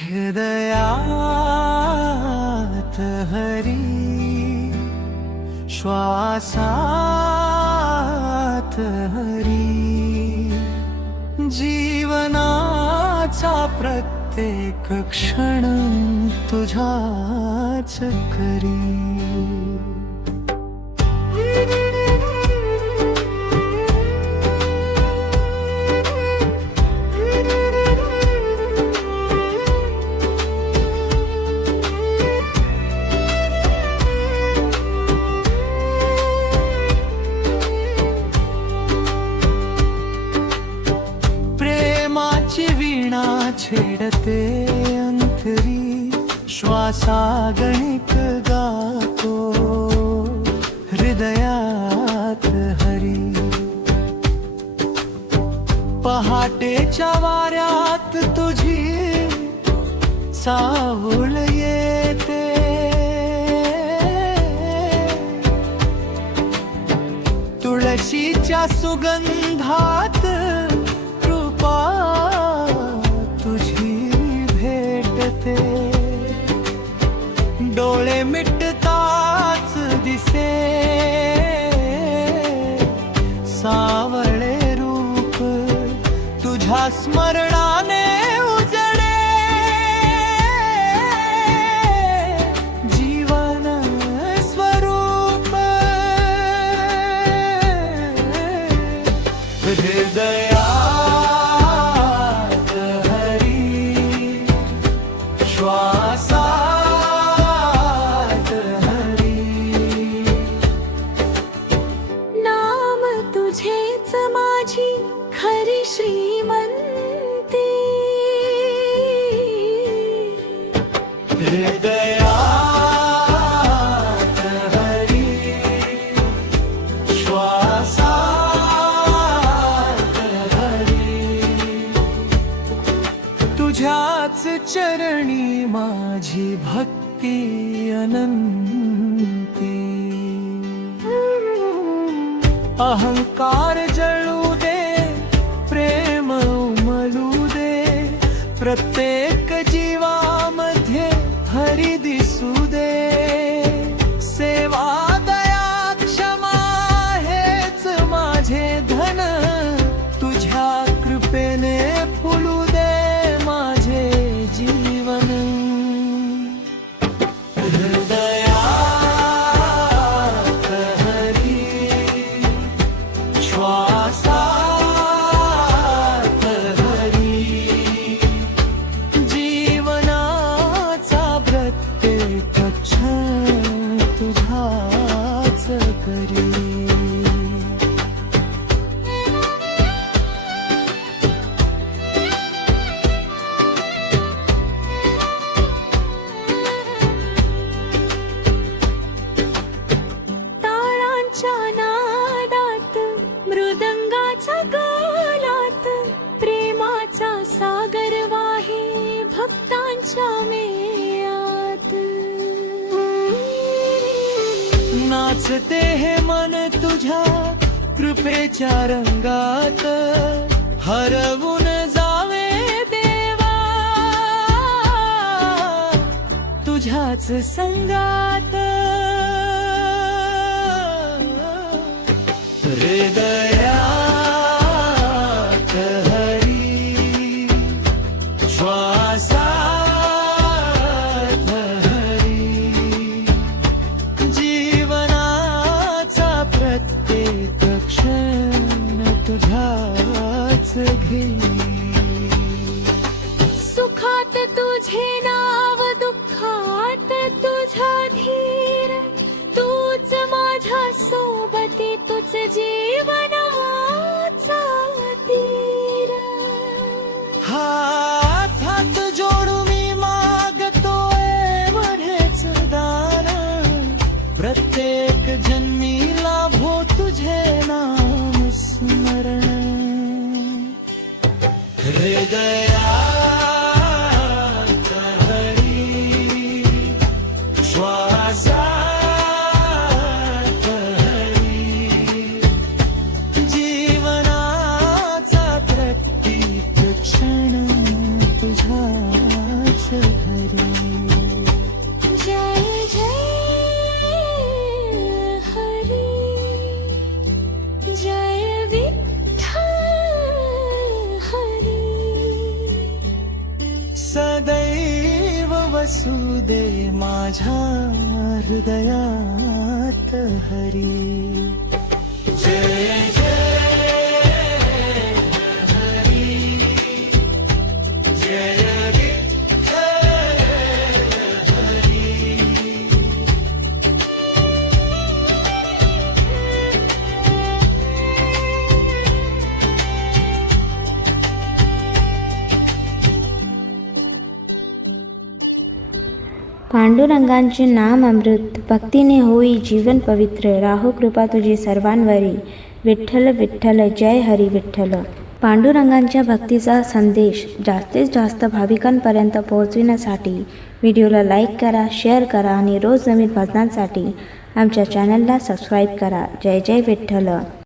हृदयात हरी, श्वासात हरी, जीवनाचा प्रत्येक क्षण तुझ्याच करी. छेडते अंतरी, श्वासागणिक गातो हृदयात हरी. पहाटेच्या वाऱ्यात तुझी चाहुल येते, तुळशीच्या सुगंधात डोळे मिटताच दिसे सावळे रूप तुझ्या स्मरणाने उजळे. जीवन स्वरूप हृदयात हरी, श्वासा खरी श्रीमंती. हृदयात हरी, श्वासात हरी, तुझ्याच चरणी माझी भक्ती अनंती. अहंकार जळू दे, प्रेम उमलू दे, प्रत्येक जीवामध्ये हरी दिसू दे. सेवा दया क्षमा हेच माझे धन, तुझ्या कृपेने फुलू दे माझे जीवन. हृदयात हरी, श्वासात हरी, जीवनाचा प्रत्येक क्षण तुझ्याच करी. सागर वाहे भक्तांच्या मेळ्यात. नाचते हे मन तुझ्या कृपेच्या रंगात, हरवून जावे देवा तुझ्याच संगात. हृदयात हरी, श्वासात हरी, जीवनाचा प्रत्येक क्षण तुझ्याच घेई. सुखात तुझे नाव, दुःखात तुझा धीर, तूच माझ्या सोबती, तुझ जीवनाचा तीर. हात जोडू मी मागतो एवढेच दान, प्रत्येक जन्मी लाभो तुझे नाम स्मरण. हृदयात हरी, श्वासात हरी, जीवनाचा प्रत्येक क्षण तुझ्याच सदैव वसू दे माझ्या हृदयात हरी. जय जय हरी, जय विठ्ठल हरी. पांडुरंगांचे नाम अमृत, भक्तीने होई जीवन पवित्र. राहो कृपा तुझी सर्वांवरी, विठ्ठल विठ्ठल जय हरी विठ्ठल. पांडुरंगांच्या भक्तीचा संदेश जास्तीत जास्त भाविकांपर्यंत पोहोचविण्यासाठी व्हिडिओला लाईक करा, शेअर करा आणि रोज नवीन भजनांसाठी आमच्या चॅनलला सबस्क्राईब करा. जय जय विठ्ठल.